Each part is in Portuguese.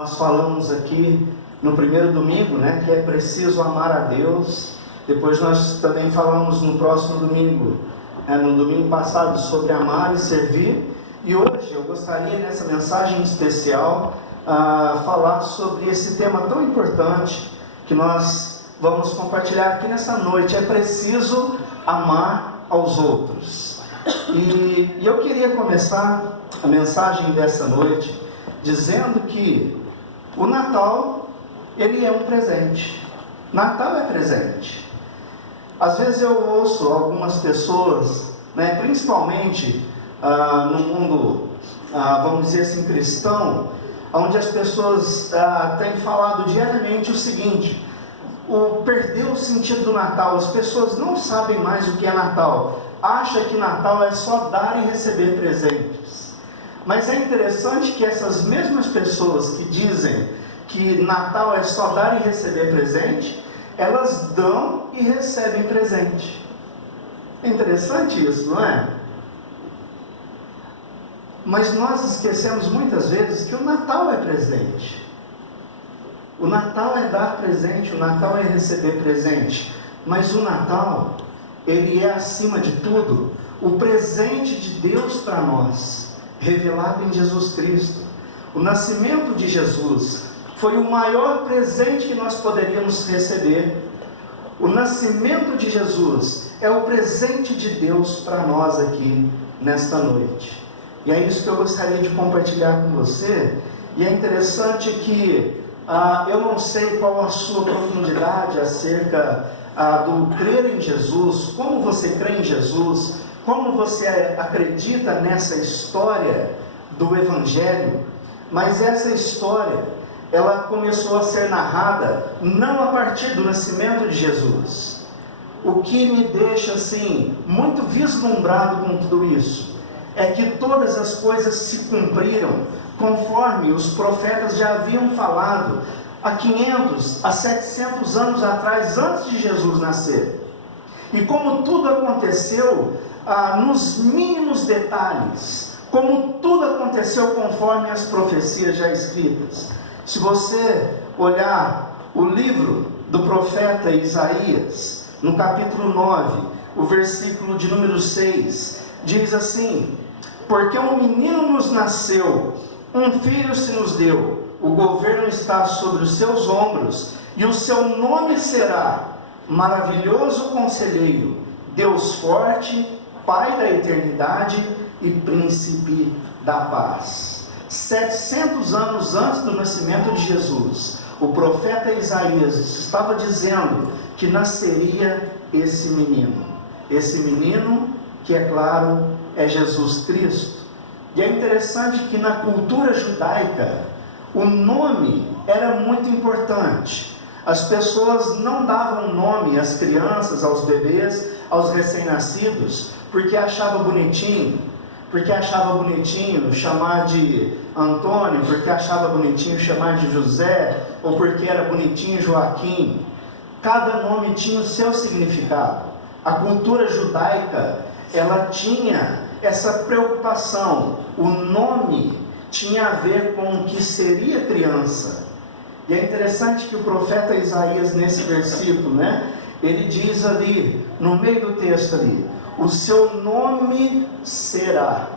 Nós falamos aqui no primeiro domingo, né, que é preciso amar a Deus. Depois nós também falamos no próximo domingo, no domingo passado, sobre amar e servir. E hoje eu gostaria, nessa mensagem especial, falar sobre esse tema tão importante que nós vamos compartilhar aqui nessa noite. É preciso amar aos outros. E eu queria começar a mensagem dessa noite dizendo que o Natal, ele é um presente. Natal é presente. Às vezes eu ouço algumas pessoas, principalmente no mundo, vamos dizer assim, cristão, onde as pessoas têm falado diariamente o seguinte: perdeu o sentido do Natal. As pessoas não sabem mais o que é Natal. Acham que Natal é só dar e receber presentes. Mas é interessante que essas mesmas pessoas que dizem que Natal é só dar e receber presente, elas dão e recebem presente. É interessante isso, não é? Mas nós esquecemos muitas vezes que o Natal é presente. O Natal é dar presente, o Natal é receber presente. Mas o Natal, ele é, acima de tudo, o presente de Deus para nós, revelado em Jesus Cristo. O nascimento de Jesus foi o maior presente que nós poderíamos receber. O nascimento de Jesus é o presente de Deus para nós aqui nesta noite. E é isso que eu gostaria de compartilhar com você. E é interessante que eu não sei qual a sua profundidade acerca do crer em Jesus, como você crê em Jesus, como você acredita nessa história do Evangelho. Mas essa história, ela começou a ser narrada não a partir do nascimento de Jesus. O que me deixa assim muito vislumbrado com tudo isso é que todas as coisas se cumpriram conforme os profetas já haviam falado há 500, há 700 anos atrás, antes de Jesus nascer. E como tudo aconteceu nos mínimos detalhes, como tudo aconteceu conforme as profecias já escritas. Se você olhar o livro do profeta Isaías, no capítulo 9, o versículo de número 6, diz assim: porque um menino nos nasceu, um filho se nos deu, o governo está sobre os seus ombros, e o seu nome será Maravilhoso Conselheiro, Deus Forte, Pai da Eternidade e Príncipe da Paz. 700 anos antes do nascimento de Jesus, o profeta Isaías estava dizendo que nasceria esse menino que, é claro, é Jesus Cristo. E é interessante que na cultura judaica o nome era muito importante. As pessoas não davam nome às crianças, aos bebês, aos recém-nascidos, porque achava bonitinho, chamar de Antônio, porque achava bonitinho chamar de José, ou porque era bonitinho Joaquim. Cada nome tinha o seu significado. A cultura judaica, ela tinha essa preocupação. O nome tinha a ver com o que seria criança. E é interessante que o profeta Isaías, nesse versículo, ele diz ali, no meio do texto ali: o seu nome será.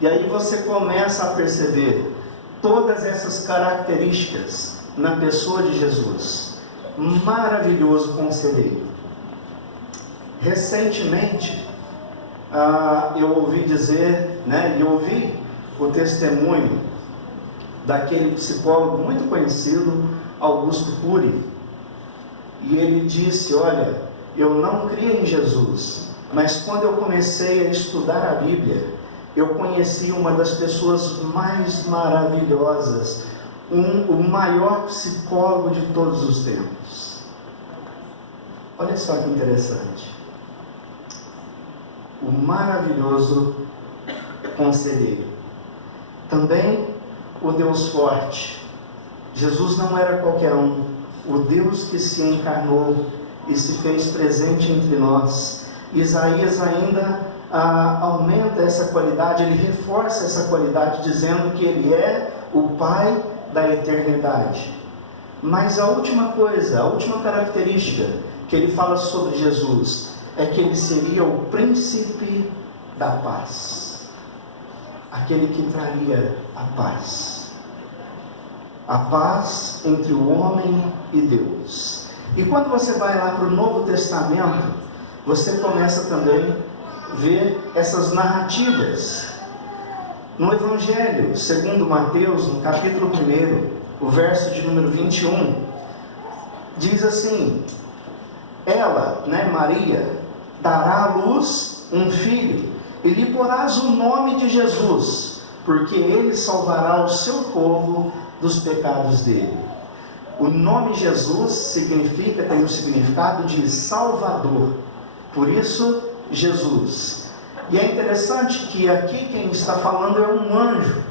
E aí você começa a perceber todas essas características na pessoa de Jesus. Maravilhoso Conselheiro. Recentemente, eu ouvi dizer, e ouvi o testemunho daquele psicólogo muito conhecido, Augusto Cury. E ele disse: olha, eu não cria em Jesus, mas quando eu comecei a estudar a Bíblia, eu conheci uma das pessoas mais maravilhosas, o maior psicólogo de todos os tempos. Olha só que interessante. O maravilhoso Conselheiro. Também o Deus Forte. Jesus não era qualquer um. O Deus que se encarnou e se fez presente entre nós. Isaías ainda aumenta essa qualidade, ele reforça essa qualidade, dizendo que ele é o Pai da eternidade. Mas a última coisa, a última característica que ele fala sobre Jesus é que ele seria o príncipe da paz, aquele que traria a paz entre o homem e Deus. E quando você vai lá para o Novo Testamento, você começa também a ver essas narrativas. No Evangelho segundo Mateus, no capítulo 1, o verso de número 21, diz assim: ela, Maria, dará à luz um filho, e lhe porás o nome de Jesus, porque ele salvará o seu povo dos pecados dele. O nome Jesus tem o significado de Salvador, por isso Jesus. E é interessante que aqui quem está falando é um anjo.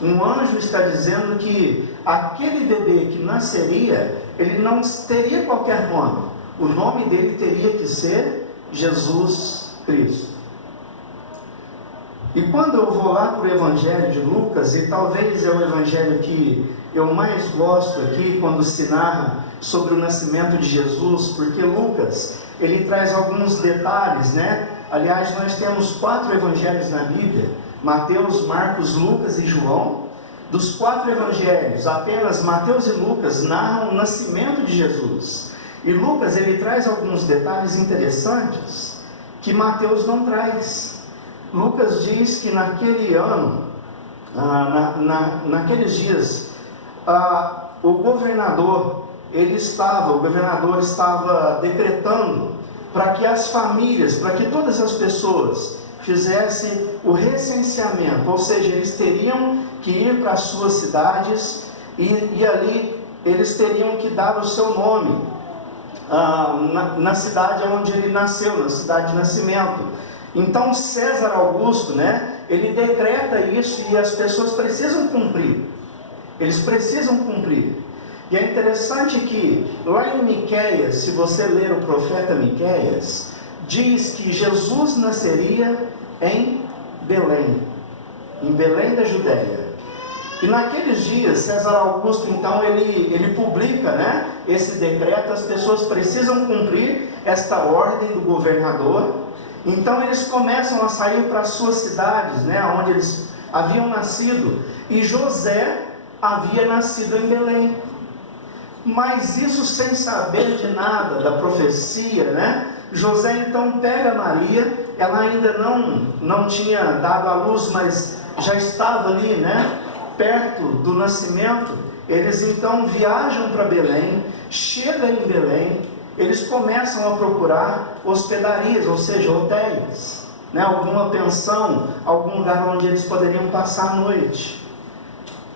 Um anjo está dizendo que aquele bebê que nasceria, ele não teria qualquer nome. O nome dele teria que ser Jesus Cristo. E quando eu vou lá para o Evangelho de Lucas, e talvez é o Evangelho que eu mais gosto aqui, quando se narra sobre o nascimento de Jesus, porque Lucas, ele traz alguns detalhes, Aliás, nós temos 4 evangelhos na Bíblia: Mateus, Marcos, Lucas e João. Dos 4 evangelhos, apenas Mateus e Lucas narram o nascimento de Jesus. E Lucas, ele traz alguns detalhes interessantes que Mateus não traz. Lucas diz que naquele ano, naqueles dias, o governador estava decretando para que as famílias, para que todas as pessoas fizessem o recenseamento, ou seja, eles teriam que ir para as suas cidades e ali eles teriam que dar o seu nome na cidade onde ele nasceu, na cidade de nascimento. Então César Augusto, ele decreta isso e as pessoas precisam cumprir. Eles precisam cumprir. E é interessante que lá em Miqueias, se você ler o profeta Miqueias, diz que Jesus nasceria em Belém da Judéia. E naqueles dias, César Augusto, então, ele publica, esse decreto. As pessoas precisam cumprir esta ordem do governador. Então eles começam a sair para as suas cidades, onde eles haviam nascido. E José havia nascido em Belém. Mas isso sem saber de nada da profecia, José então pega Maria. Ela ainda não tinha dado à luz, mas já estava ali, perto do nascimento. Eles então viajam para Belém, chegam em Belém, eles começam a procurar hospedarias, ou seja, hotéis, alguma pensão, algum lugar onde eles poderiam passar a noite.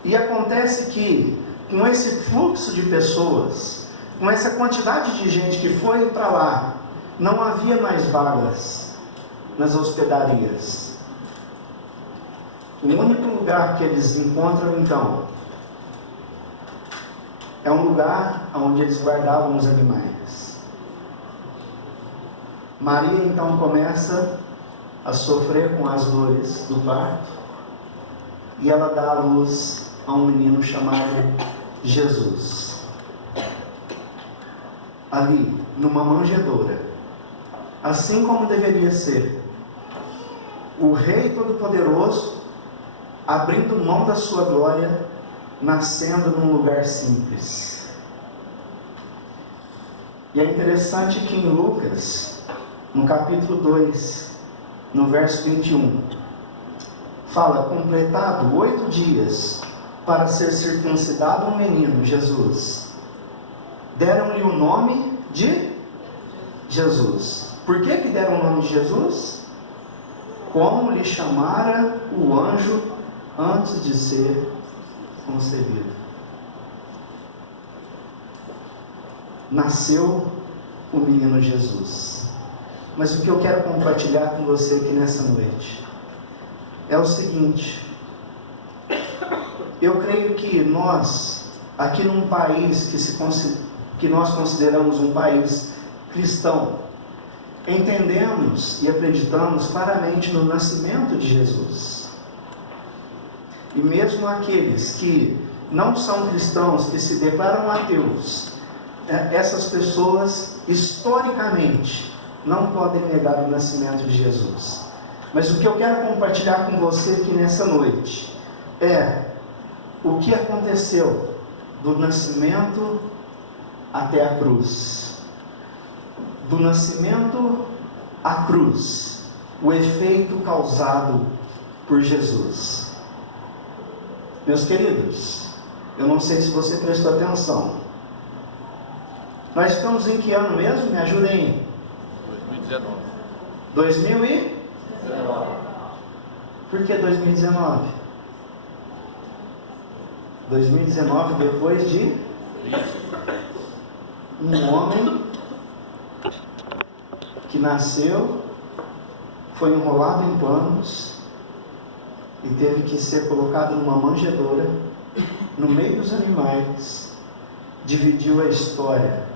E acontece que, com esse fluxo de pessoas, com essa quantidade de gente que foi para lá, não havia mais vagas nas hospedarias. O único lugar que eles encontram então é um lugar onde eles guardavam os animais. Maria então começa a sofrer com as dores do parto e ela dá à luz a um menino chamado Jesus. Ali, numa manjedoura, assim como deveria ser, o Rei Todo-Poderoso abrindo mão da sua glória, nascendo num lugar simples. E é interessante que em Lucas, no capítulo 2, no verso 21, fala: completado 8 dias para ser circuncidado um menino, Jesus, deram-lhe o nome de Jesus. Por que deram o nome de Jesus? Como lhe chamara o anjo antes de ser concebido. Nasceu o menino Jesus. Mas o que eu quero compartilhar com você aqui nessa noite é o seguinte: eu creio que nós, aqui num país que nós consideramos um país cristão, entendemos e acreditamos claramente no nascimento de Jesus. E mesmo aqueles que não são cristãos, que se declaram ateus, essas pessoas, historicamente, não podem negar o nascimento de Jesus. Mas o que eu quero compartilhar com você aqui nessa noite é o que aconteceu do nascimento até a cruz. Do nascimento à cruz, o efeito causado por Jesus. Meus queridos, eu não sei se você prestou atenção. Nós estamos em que ano mesmo? Me ajudem aí. 2019. Por que 2019? 2019 depois de um homem que nasceu, foi enrolado em panos e teve que ser colocado numa manjedoura no meio dos animais. Dividiu a história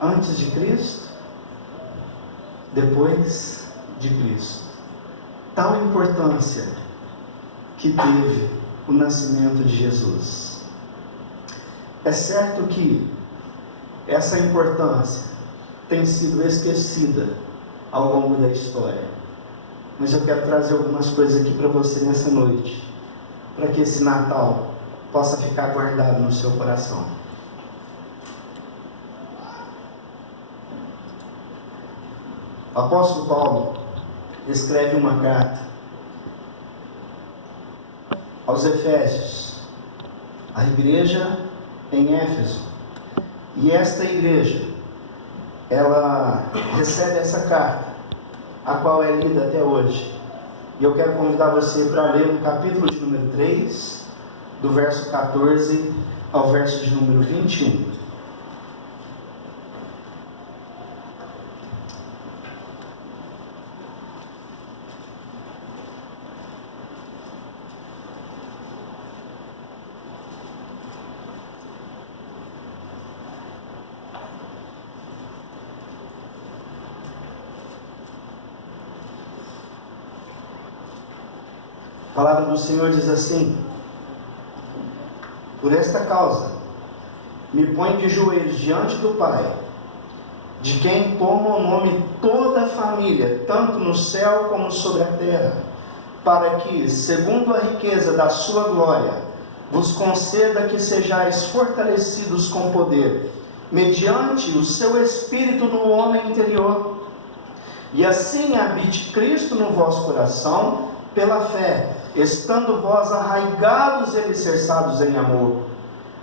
antes de Cristo, depois de Cristo. Tal importância que teve o nascimento de Jesus. É certo que essa importância tem sido esquecida ao longo da história, mas eu quero trazer algumas coisas aqui para você nessa noite, para que esse Natal possa ficar guardado no seu coração. O apóstolo Paulo escreve uma carta aos Efésios, a igreja em Éfeso, e esta igreja, ela recebe essa carta, a qual é lida até hoje, e eu quero convidar você para ler no capítulo de número 3, do verso 14 ao verso de número 21. A palavra do Senhor diz assim: por esta causa, me ponho de joelhos diante do Pai, de quem toma o nome toda a família, tanto no céu como sobre a terra, para que, segundo a riqueza da sua glória, vos conceda que sejais fortalecidos com poder, mediante o seu Espírito no homem interior, e assim habite Cristo no vosso coração, pela fé, estando vós arraigados e alicerçados em amor,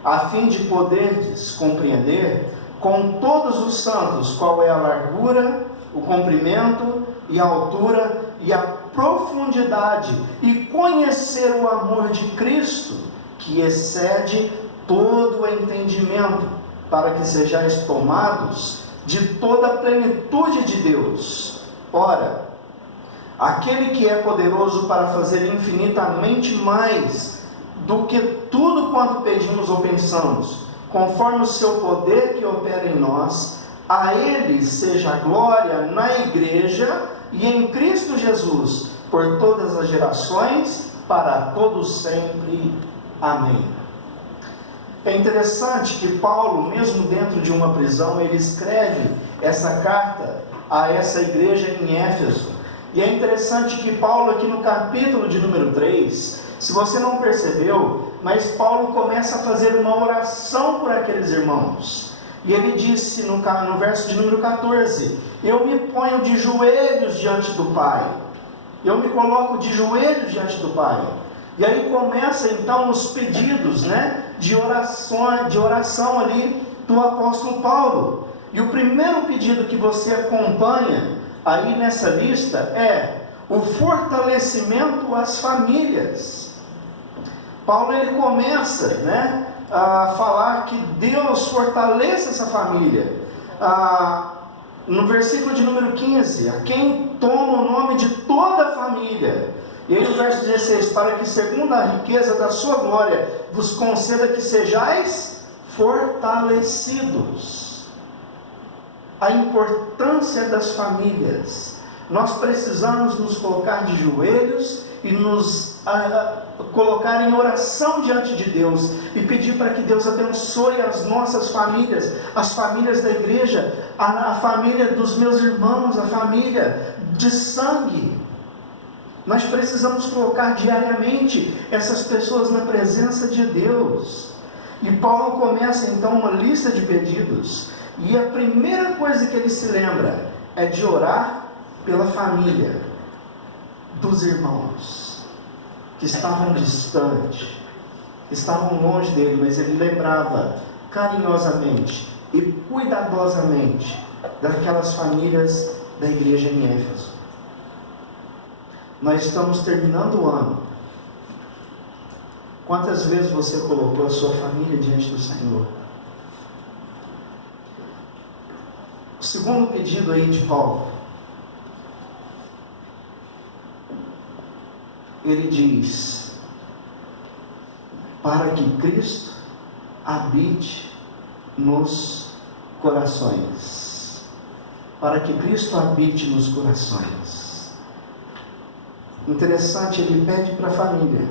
a fim de poderdes compreender com todos os santos qual é a largura, o comprimento e a altura e a profundidade, e conhecer o amor de Cristo, que excede todo o entendimento, para que sejais tomados de toda a plenitude de Deus. Ora, aquele que é poderoso para fazer infinitamente mais do que tudo quanto pedimos ou pensamos, conforme o seu poder que opera em nós, a Ele seja a glória na igreja e em Cristo Jesus, por todas as gerações, para todos sempre. Amém. É interessante que Paulo, mesmo dentro de uma prisão, ele escreve essa carta a essa igreja em Éfeso. E é interessante que Paulo, aqui no capítulo de número 3, se você não percebeu, mas Paulo começa a fazer uma oração por aqueles irmãos. E ele disse no verso de número 14: eu me ponho de joelhos diante do Pai. Eu me coloco de joelhos diante do Pai. E aí começa então os pedidos, de oração ali do apóstolo Paulo. E o primeiro pedido que você acompanha aí nessa lista é o fortalecimento às famílias. Paulo ele começa a falar que Deus fortaleça essa família. No versículo de número 15, a quem toma o nome de toda a família. E aí no verso 16, para que segundo a riqueza da sua glória vos conceda que sejais fortalecidos. A importância das famílias. Nós precisamos nos colocar de joelhos e nos colocar em oração diante de Deus e pedir para que Deus abençoe as nossas famílias, as famílias da igreja, a família dos meus irmãos, a família de sangue. Nós precisamos colocar diariamente essas pessoas na presença de Deus. E Paulo começa então uma lista de pedidos, e a primeira coisa que ele se lembra é de orar pela família dos irmãos que estavam distantes, que estavam longe dele, mas ele lembrava carinhosamente e cuidadosamente daquelas famílias da igreja em Éfeso. Nós estamos terminando o ano. Quantas vezes você colocou a sua família diante do Senhor? O segundo pedido aí de Paulo, ele diz: para que Cristo habite nos corações. Para que Cristo habite nos corações. Interessante, ele pede para a família.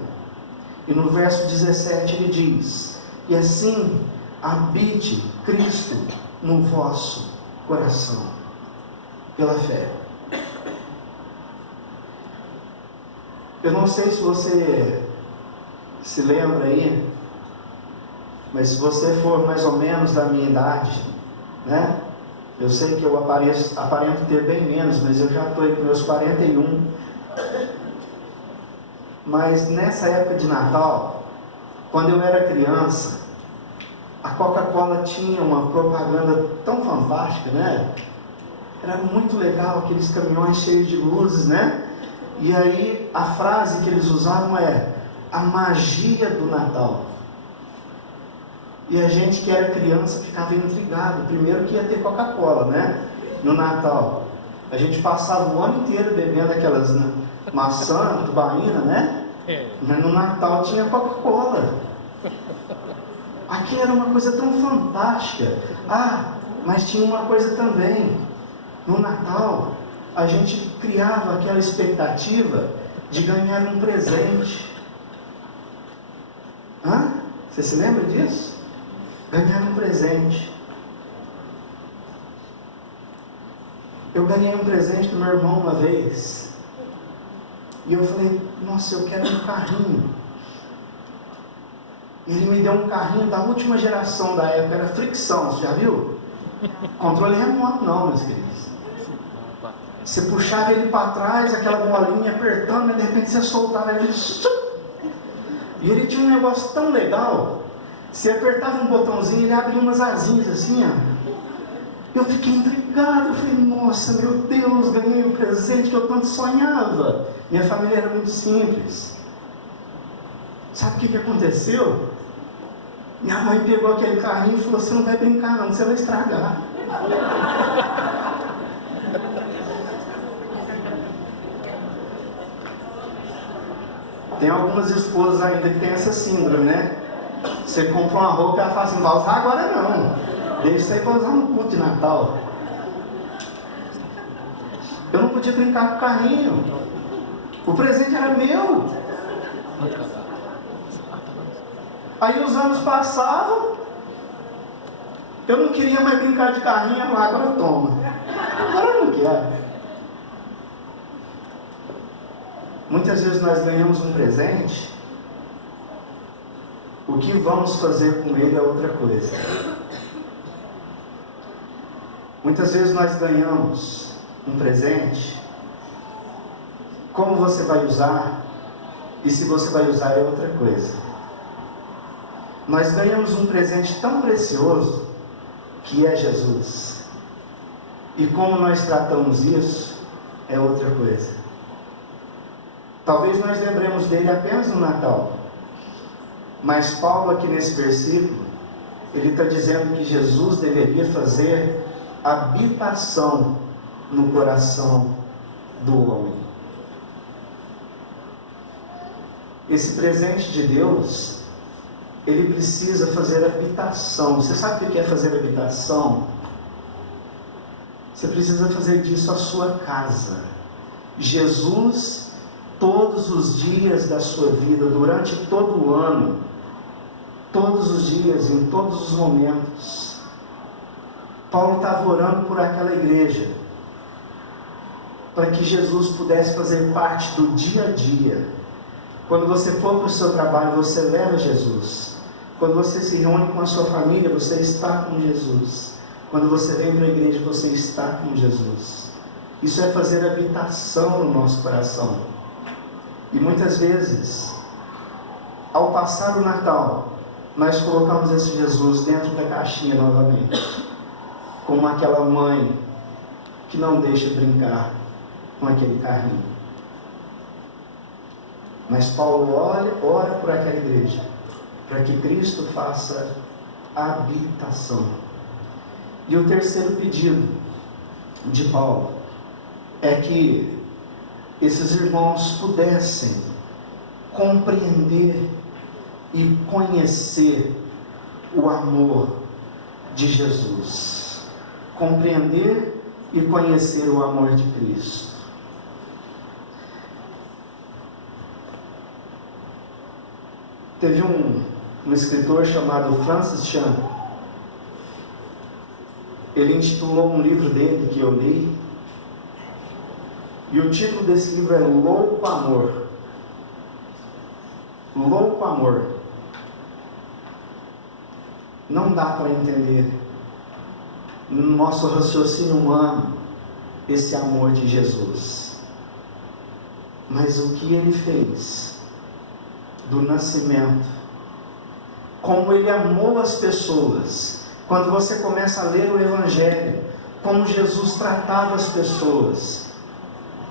E no verso 17 ele diz: e assim habite Cristo no vosso coração, pela fé. Eu não sei se você se lembra aí, mas se você for mais ou menos da minha idade, né? Eu sei que eu aparento ter bem menos, mas eu já estou aí com meus 41. Mas nessa época de Natal, quando eu era criança, a Coca-Cola tinha uma propaganda tão fantástica, né? Era muito legal, aqueles caminhões cheios de luzes, né? E aí a frase que eles usavam é: a magia do Natal. E a gente que era criança ficava intrigado. Primeiro que ia ter Coca-Cola, né? No Natal. A gente passava o ano inteiro bebendo aquelas, né, maçã, tubaína, né? Mas no Natal tinha Coca-Cola. Aqui era uma coisa tão fantástica. Mas tinha uma coisa também. No Natal, a gente criava aquela expectativa de ganhar um presente. Você se lembra disso? Ganhar um presente. Eu ganhei um presente do meu irmão uma vez. E eu falei: nossa, eu quero um carrinho. Ele me deu um carrinho da última geração da época, era fricção, você já viu? Controle remoto não, meus queridos. Você puxava ele para trás, aquela bolinha apertando, e de repente você soltava ele. E ele tinha um negócio tão legal, você apertava um botãozinho, ele abria umas asinhas assim, ó. Eu fiquei intrigado, eu falei: nossa, meu Deus, ganhei um presente que eu tanto sonhava. Minha família era muito simples. Sabe o que aconteceu? Minha mãe pegou aquele carrinho e falou: você não vai brincar não, você vai estragar. Tem algumas esposas ainda que tem essa síndrome, né? Você compra uma roupa e ela fala assim: não vai usar agora não. Deixa isso aí para usar no culto de Natal. Eu não podia brincar com o carrinho. O presente era meu. Aí os anos passavam. Eu não queria mais brincar de carrinho. Ela falava: agora toma. Agora eu não quero. Muitas vezes nós ganhamos um presente. O que vamos fazer com ele é outra coisa. Muitas vezes nós ganhamos um presente. Como você vai usar? E se você vai usar é outra coisa. Nós ganhamos um presente tão precioso, que é Jesus. E como nós tratamos isso, é outra coisa. Talvez nós lembremos dele apenas no Natal. Mas Paulo aqui nesse versículo, ele está dizendo que Jesus deveria fazer habitação no coração do homem. Esse presente de Deus, ele precisa fazer habitação. Você sabe o que é fazer habitação? Você precisa fazer disso a sua casa. Jesus todos os dias da sua vida, durante todo o ano, todos os dias, em todos os momentos. Paulo estava orando por aquela igreja, para que Jesus pudesse fazer parte do dia a dia. Quando você for para o seu trabalho, você leva Jesus. Quando você se reúne com a sua família, você está com Jesus. Quando você vem para a igreja, você está com Jesus. Isso é fazer habitação no nosso coração. E muitas vezes, ao passar o Natal, nós colocamos esse Jesus dentro da caixinha novamente, como aquela mãe que não deixa brincar com aquele carrinho. Mas Paulo ora por aquela igreja, para que Cristo faça habitação. E o terceiro pedido de Paulo é que esses irmãos pudessem compreender e conhecer o amor de Jesus. Compreender e conhecer o amor de Cristo. Teve um escritor chamado Francis Chan. Ele intitulou um livro dele que eu li, e o título desse livro é Louco Amor. Louco Amor. Não dá para entender no nosso raciocínio humano esse amor de Jesus. Mas o que ele fez do nascimento, como ele amou as pessoas. Quando você começa a ler o Evangelho, como Jesus tratava as pessoas,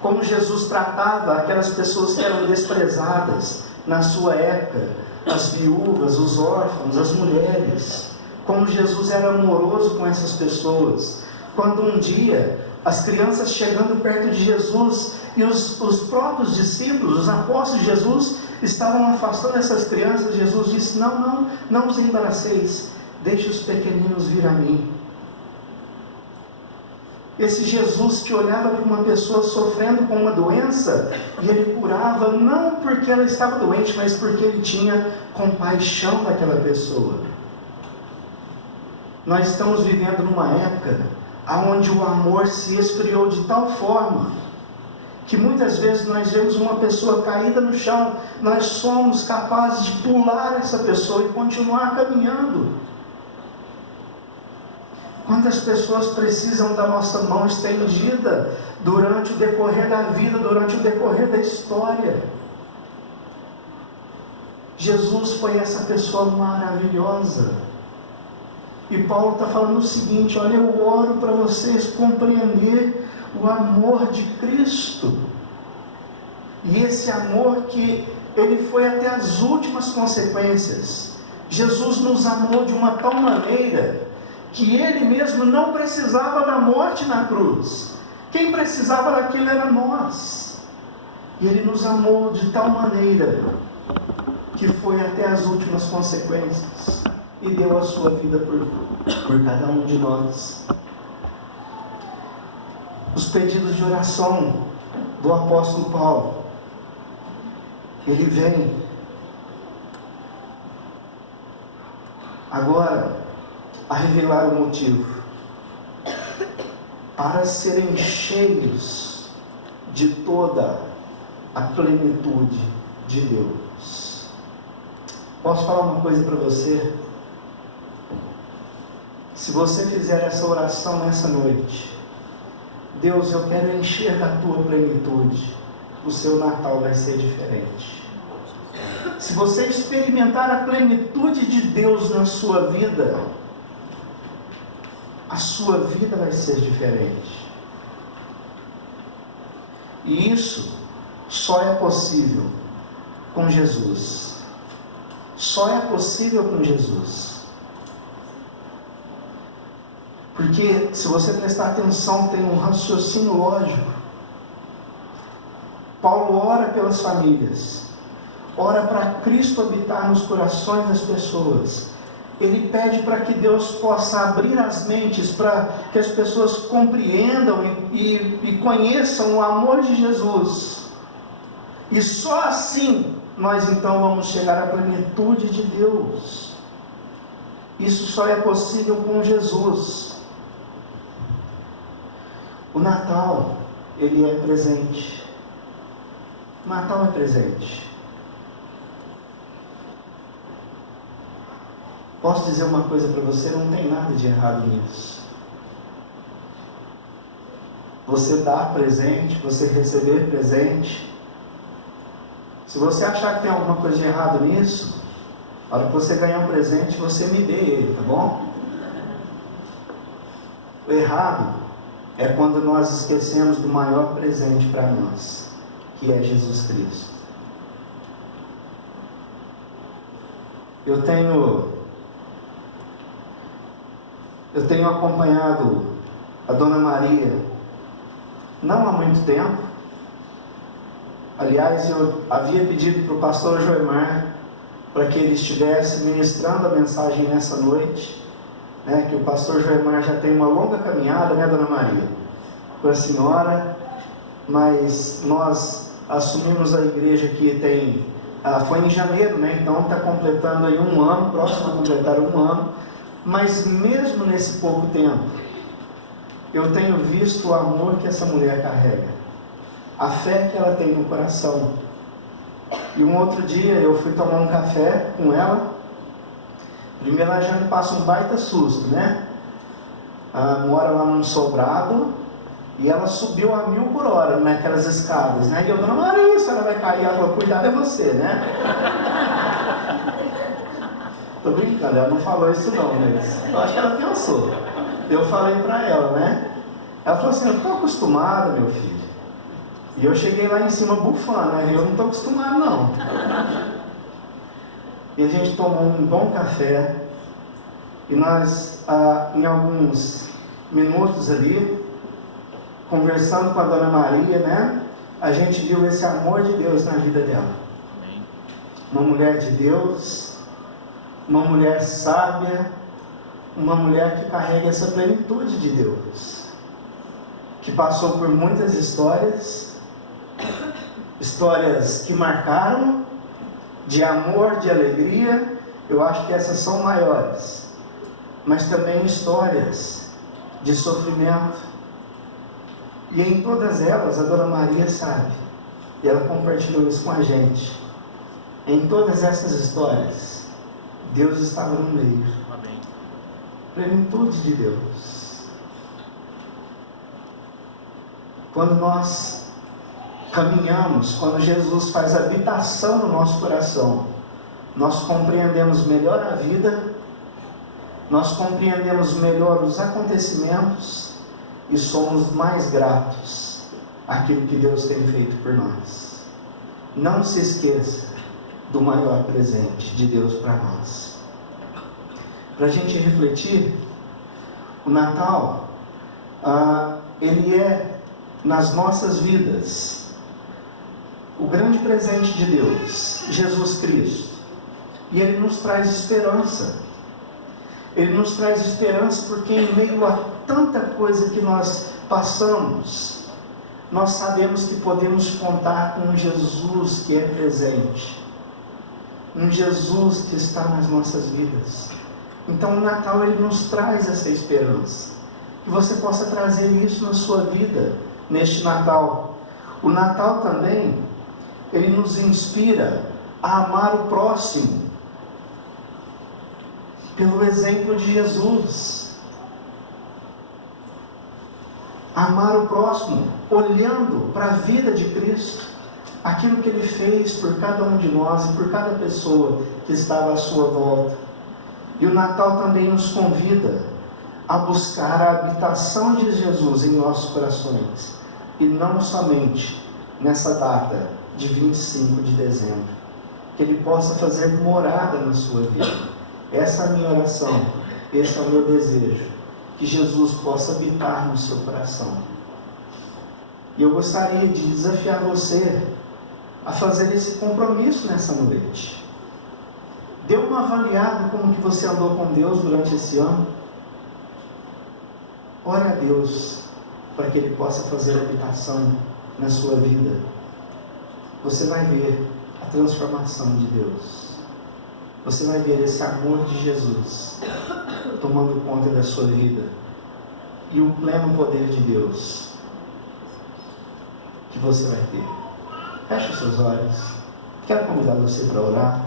como Jesus tratava aquelas pessoas que eram desprezadas na sua época, as viúvas, os órfãos, as mulheres, como Jesus era amoroso com essas pessoas. Quando um dia, as crianças chegando perto de Jesus, e os próprios discípulos, os apóstolos de Jesus, estavam afastando essas crianças, Jesus disse: não os embaraceis, deixe os pequeninos vir a mim. Esse Jesus que olhava para uma pessoa sofrendo com uma doença, e ele curava, não porque ela estava doente, mas porque ele tinha compaixão daquela pessoa. Nós estamos vivendo numa época onde o amor se esfriou de tal forma, que muitas vezes nós vemos uma pessoa caída no chão, nós somos capazes de pular essa pessoa e continuar caminhando. Quantas pessoas precisam da nossa mão estendida durante o decorrer da vida, durante o decorrer da história? Jesus foi essa pessoa maravilhosa. E Paulo está falando o seguinte: olha, eu oro para vocês compreender o amor de Cristo. E esse amor que ele foi até as últimas consequências. Jesus nos amou de uma tal maneira que ele mesmo não precisava da morte na cruz. Quem precisava daquilo era nós. E ele nos amou de tal maneira que foi até as últimas consequências e deu a sua vida por cada um de nós. Os pedidos de oração do apóstolo Paulo, ele vem agora a revelar o motivo para serem cheios de toda a plenitude de Deus. Posso falar uma coisa para você? Se você fizer essa oração nessa noite: Deus, eu quero encher da tua plenitude, o seu Natal vai ser diferente. Se você experimentar a plenitude de Deus na sua vida, a sua vida vai ser diferente. E isso só é possível com Jesus. Só é possível com Jesus. Porque, se você prestar atenção, tem um raciocínio lógico. Paulo ora pelas famílias, ora para Cristo habitar nos corações das pessoas. Ele pede para que Deus possa abrir as mentes, para que as pessoas compreendam e conheçam o amor de Jesus. E só assim nós então vamos chegar à plenitude de Deus. Isso só é possível com Jesus. O Natal, ele é presente. O Natal é presente. Posso dizer uma coisa para você? Não tem nada de errado nisso. Você dar presente, você receber presente. Se você achar que tem alguma coisa de errado nisso, na hora que você ganhar um presente, você me dê ele, tá bom? O errado é quando nós esquecemos do maior presente para nós, que é Jesus Cristo. Eu tenho acompanhado a Dona Maria, não há muito tempo. Aliás, eu havia pedido para o pastor Joemar para que ele estivesse ministrando a mensagem nessa noite, né, que o pastor Joemar já tem uma longa caminhada, né, Dona Maria, com a senhora, mas nós assumimos a igreja que foi em janeiro, né, então está completando aí um ano, próximo a completar um ano, mas mesmo nesse pouco tempo, eu tenho visto o amor que essa mulher carrega, a fé que ela tem no coração. E um outro dia eu fui tomar um café com ela. Primeiro ela já me passa um baita susto, né? Ela mora lá num sobrado e ela subiu a 1000 por hora naquelas escadas, né? E eu, Dona Maria, a senhora vai cair. Ela falou, cuidado é você, né? Tô brincando, ela não falou isso não, mas eu acho que ela pensou. Eu falei pra ela, né? Ela falou assim, eu tô acostumada, meu filho. E eu cheguei lá em cima bufando, né? Eu não estou acostumado não. E a gente tomou um bom café. E nós, em alguns minutos ali, conversando com a Dona Maria, né? A gente viu esse amor de Deus na vida dela. Uma mulher de Deus, uma mulher sábia, uma mulher que carrega essa plenitude de Deus, que passou por muitas histórias que marcaram, de amor, de alegria. Eu acho que essas são maiores, mas também histórias de sofrimento, e em todas elas a Dona Maria sabe, e ela compartilhou isso com a gente. Em todas essas histórias, Deus estava no meio. Amém. Plenitude de Deus. Quando nós caminhamos, quando Jesus faz habitação no nosso coração, nós compreendemos melhor a vida, nós compreendemos melhor os acontecimentos e somos mais gratos àquilo que Deus tem feito por nós. Não se esqueça do maior presente de Deus para nós. Para a gente refletir, o Natal, ele é nas nossas vidas o grande presente de Deus, Jesus Cristo, e Ele nos traz esperança. Ele nos traz esperança porque em meio a tanta coisa que nós passamos, nós sabemos que podemos contar com um Jesus que é presente, um Jesus que está nas nossas vidas. Então o Natal, ele nos traz essa esperança, que você possa trazer isso na sua vida, neste Natal. O Natal também, ele nos inspira a amar o próximo, pelo exemplo de Jesus. Amar o próximo, olhando para a vida de Cristo, aquilo que Ele fez por cada um de nós e por cada pessoa que estava à sua volta. E o Natal também nos convida a buscar a habitação de Jesus em nossos corações, e não somente nessa data de 25 de dezembro, que Ele possa fazer morada na sua vida. Essa é a minha oração, esse é o meu desejo, que Jesus possa habitar no seu coração. E eu gostaria de desafiar você a fazer esse compromisso nessa noite. Dê uma avaliada como que você andou com Deus durante esse ano. Ore a Deus para que Ele possa fazer habitação na sua vida. você vai ver a transformação de Deus. Você vai ver esse amor de Jesus tomando conta da sua vida e o pleno poder de Deus que você vai ter. Feche os seus olhos. Quero convidar você para orar.